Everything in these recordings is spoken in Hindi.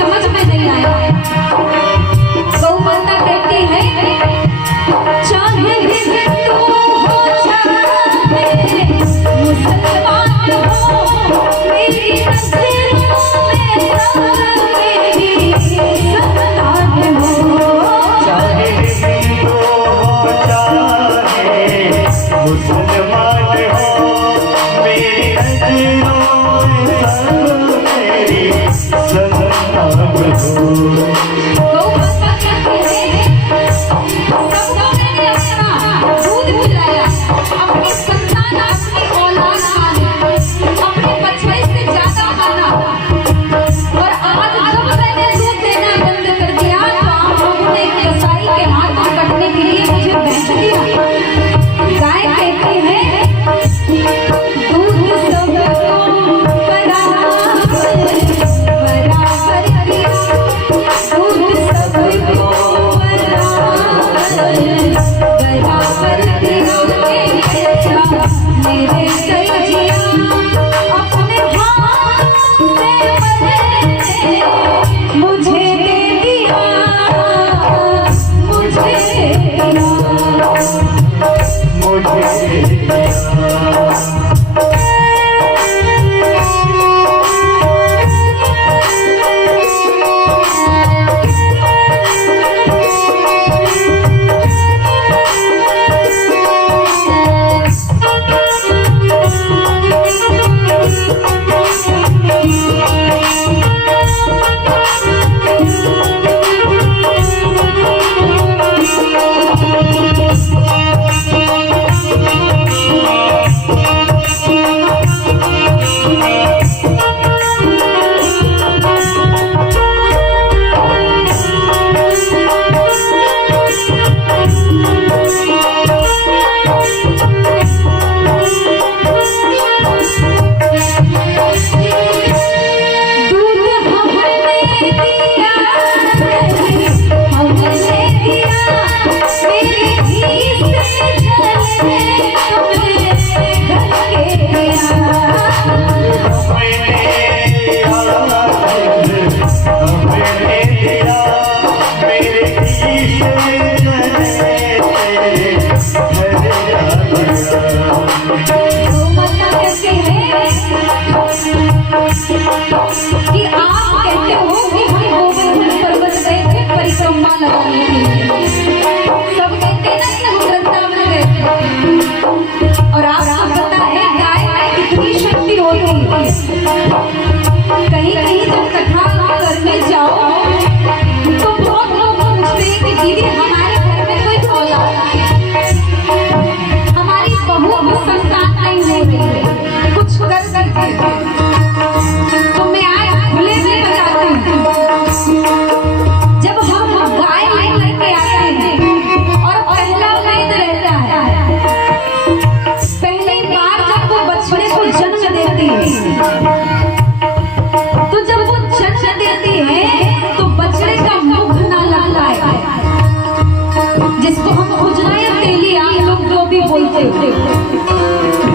समझ में नहीं आया। गौ माता कहती है चाहे हिंदू हो चाहे मुसलमान हो, मेरी नज़रों में सब मेरी संतान हो। चाहे हिंदू हो चाहे मुसलमान हो, मेरी नज़रों में सब मेरी संतान हो।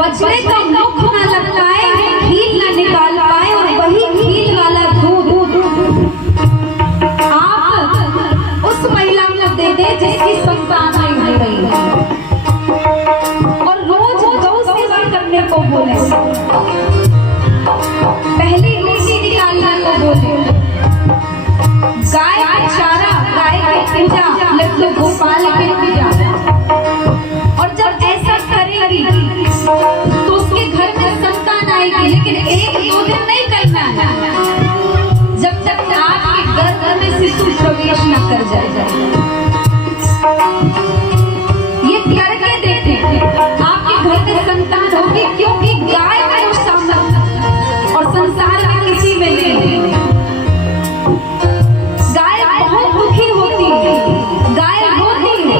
बछड़े का मुख न लगता है, खील न निकाल पाए और वही खील वाला दूध आप उस महिला को दे दे जिसकी संतान आई हो गई है और रोज गौ सेवा करने को बोले, पहली नीति निकालने को बोले, गाय का चारा, गाय की पूजा, लड्डू गोपाल की पूजा। और जब ऐसा करेगी तो उसके घर में संतान आएगी, लेकिन एक दो दिन नहीं करना है, जब तक आपके गर्भ में शिशु प्रवेश न कर जाए। ये करके देखें, आपके घर में संतान होगी, क्योंकि गाय में उस सामर्थ्य और संसार में किसी में नहीं। गाय बहुत दुखी होती है, गाय रोती है,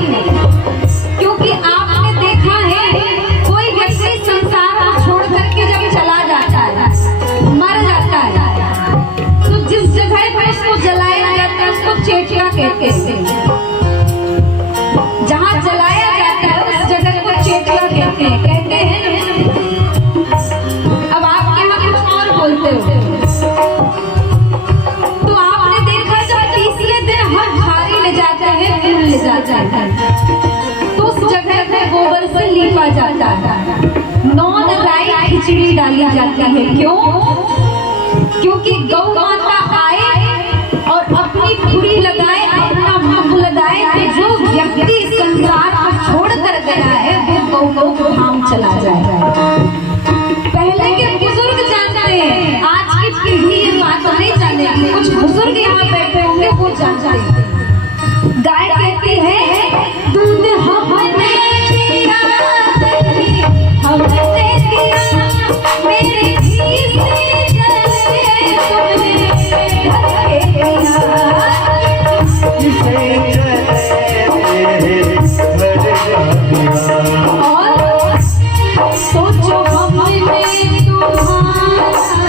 क्योंकि आपने देखा है कोई व्यक्ति संसार छोड़ करके जब चला जाता है, मर जाता है, तो जिस जगह पर उसको जलाया जाता है उसको चेटिया कहते हैं। जहाँ जलाया जाता है उस जगह को चेटिया कहते हैं। अब आप यहाँ कुछ और बोलते हो, तो आप डाली जाती है। क्यों? क्योंकि गौ माता आए और अपनी खुरी लगाए, अपना मुख लगाए, तो जो व्यक्ति संसार को छोड़ कर गया है वो गौ को धाम चला जाए। पहले के बुजुर्ग जानते हैं, आज की पीढ़ी ये बात नहीं जानेगी। कुछ बुजुर्ग यहाँ बैठे होंगे वो जानते हैं। गाय कहती है दूध हमने दिया, हमने दिया, मेरे घी से जले तुमने ढके दिया। और सोचो हमने तुम्हारा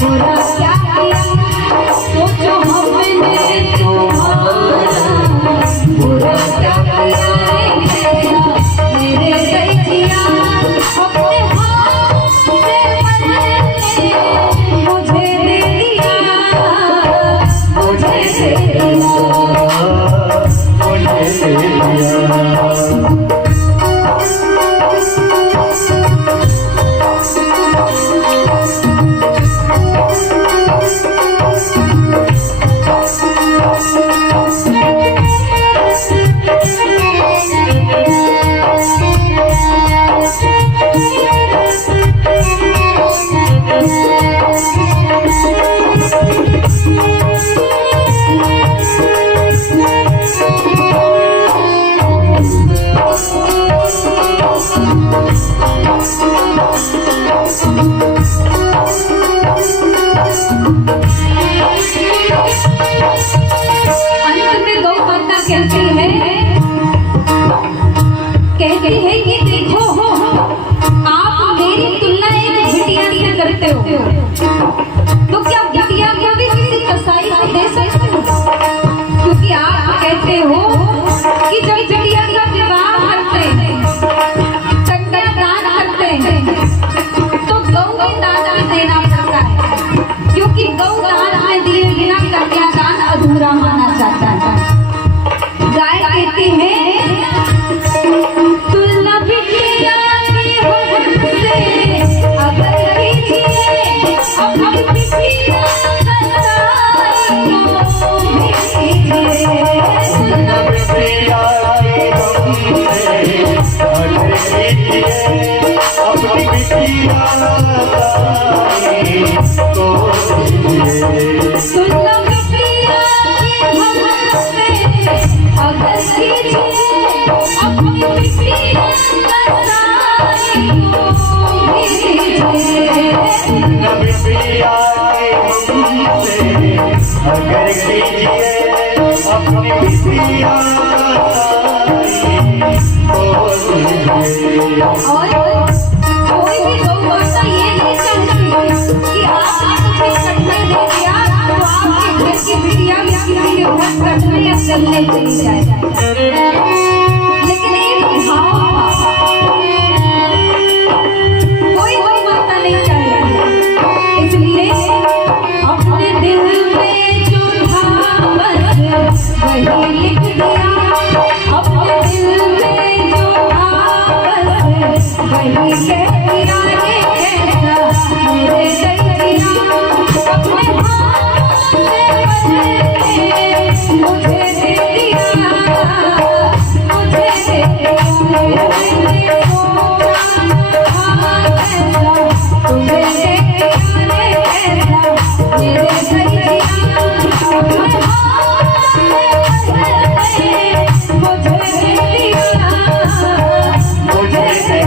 बुरा क्या किया, सोचो हमने तुम्हारा बुरा क्या किया। मेरे गैया अपने हाथ से बने मुझे दे दिया, मुझे दे दिया। कहती है कि देखो आप मेरी तुलना एक बिटिया से करते हो, तो क्या बिटिया को भी किसी कसाई को दे सकते हो? क्योंकि आप कहते हो कि जब बिटिया का विवाह करते हैं, कन्यादान करते हैं, तो गौ के दान भी देना पड़ता है, क्योंकि गौ दान में दिए बिना कन्यादान अधूरा माना जाता है। गाय कहती है तुलना बिटिया की हमसे अगर कीजिए, अपनी बिटिया कसाई को भेजिए। तुलना बिटिया की हमसे अगर कीजिए, अपनी बिटिया कसाई को भेजिए। तुलना बिटिया की हमसे अगर कीजिए, अपनी बिटिया कसाई को भेजिए। तुलना बिटिया की हमसे अगर कीजिए, अपनी बिटिया कसाई को भेजिए। और कोई भी गौ माता ये नहीं चाहती कि आपने कुछ करने दे दिया तो आपके घर की बिटिया किसी के घर कटने या चलने चली जाए। लेकिन एक भाव था, कोई गौ माता नहीं चाहेगी। इसलिए अपने दिल में जो था बस वही लिख दिया, अपने दिल में जो था बस वही कह दिया। मेरे गैया अपने हाथ से बने मुझे दे दिया, मुझे दे दिया। मेरे सोना हाथ ऐसा तुम्हें दे दिया, ऐसा मेरे गैया अपने हाथ से बने मुझे दे दिया, मुझे दे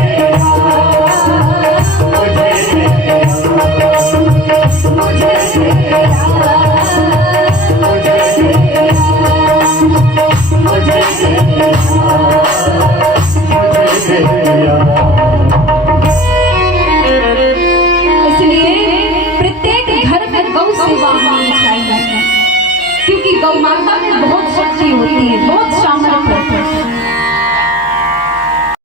इसलिए प्रत्येक घर में गौ सेवा होनी चाहिए, क्योंकि गौ माता में बहुत